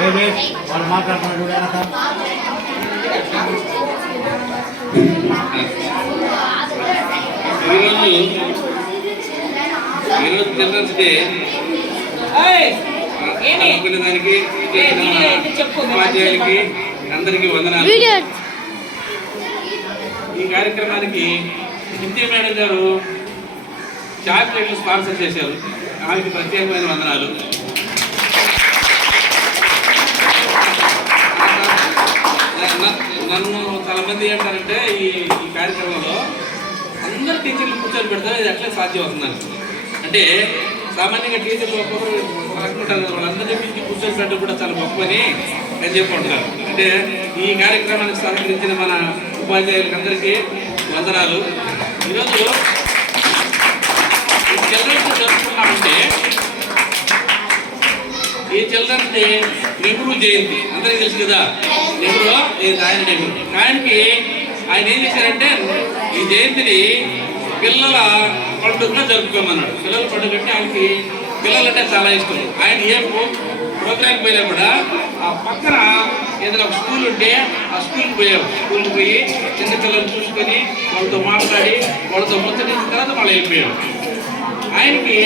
వాళ్ళు మాట్లాడుతున్నాడు ఈరోజు చిల్డ్రన్స్ డే అనుకునే దానికి ఉపాధ్యాయులకి అందరికీ వందనాలు. ఈ కార్యక్రమానికి హిందీ మేడం గారు చాక్లెట్లు స్పాన్సర్ చేశారు. ఆమెకి ప్రత్యేకమైన వందనాలు. నన్ను చాలా మంది ఏంటారంటే ఈ కార్యక్రమంలో అందరు టీచర్లు కూర్చొని పెడతారు, ఇది ఎట్లా సాధ్యం అవుతుందని. అంటే సామాన్యంగా టీచర్లు ఒక్కొక్కరు అనుకుంటారు, వాళ్ళందరినీ పిలిచి కూర్చొని పెట్టడం కూడా చాలా గొప్పని అని చెప్పుకుంటున్నారు. అంటే ఈ కార్యక్రమానికి సహకరించిన మన ఉపాధ్యాయులకు అందరికీ వందనాలు. ఈరోజు ఈ చిల్డ్రన్స్ జరుపుకున్నామంటే ఈ చిల్డ్రన్స్ డే నెహ్రూ జయంతి అందరికీ తెలుసు కదా. నెహ్రూ ఆయన నెహ్రూ ఆయనకి ఆయన ఏం చేశారంటే ఈ జయంతిని పిల్లల పండుగగా జరుపుకోమన్నాడు. పిల్లల పండుగ అంటే ఆయనకి పిల్లలంటే చాలా ఇష్టం. ఆయన ఏ ప్రోగ్రాంకి పోయినా కూడా ఆ పక్కన ఏదైనా ఒక స్కూల్ ఉంటే ఆ స్కూల్కి పోయాము. స్కూల్కి పోయి చిన్న పిల్లలు చూసుకొని వాళ్ళతో మాట్లాడి వాళ్ళతో ముచ్చటించిన తర్వాత మళ్ళీ వెళ్ళిపోయాము. ఆయనకి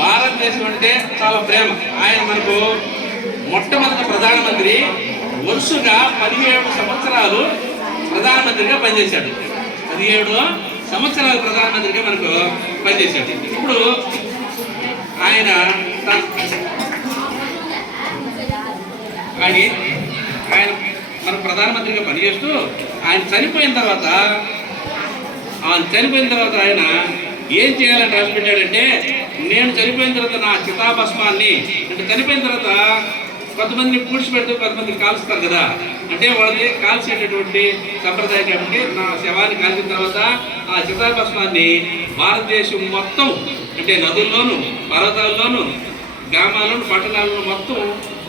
భారతదేశం అంటే చాలా ప్రేమ. ఆయన మనకు మొట్టమొదటి ప్రధానమంత్రి, వరుసగా 17 సంవత్సరాలు ప్రధానమంత్రిగా పనిచేశాడు. 17 సంవత్సరాలు ప్రధానమంత్రిగా మనకు పనిచేశాడు. ఇప్పుడు ఆయన మన ప్రధానమంత్రిగా పనిచేస్తూ ఆయన చనిపోయిన తర్వాత ఆయన ఏం చేయాలని రాసి పెట్టాడంటే, నేను చనిపోయిన తర్వాత నా చితాభస్మాన్ని, అంటే చనిపోయిన తర్వాత కొంతమందిని పూడ్చిపెడుతూ కొంతమందిని కాల్స్తారు కదా, అంటే వాళ్ళని కాల్చేటటువంటి సంప్రదాయం కాబట్టి నా శవాన్ని కాల్చిన తర్వాత ఆ చితాభస్మాన్ని భారతదేశం మొత్తం, అంటే నదుల్లోను పర్వతాల్లోను గ్రామాల్లోను పట్టణాల్లో మొత్తం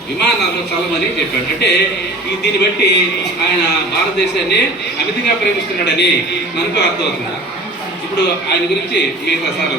విమానాల్లో చల్లమని చెప్పాడు. అంటే దీన్ని బట్టి ఆయన భారతదేశాన్ని అమితంగా ప్రేమిస్తున్నాడని మనకు అర్థమవుతుంది. ఇప్పుడు ఆయన గురించి మిగతా సార్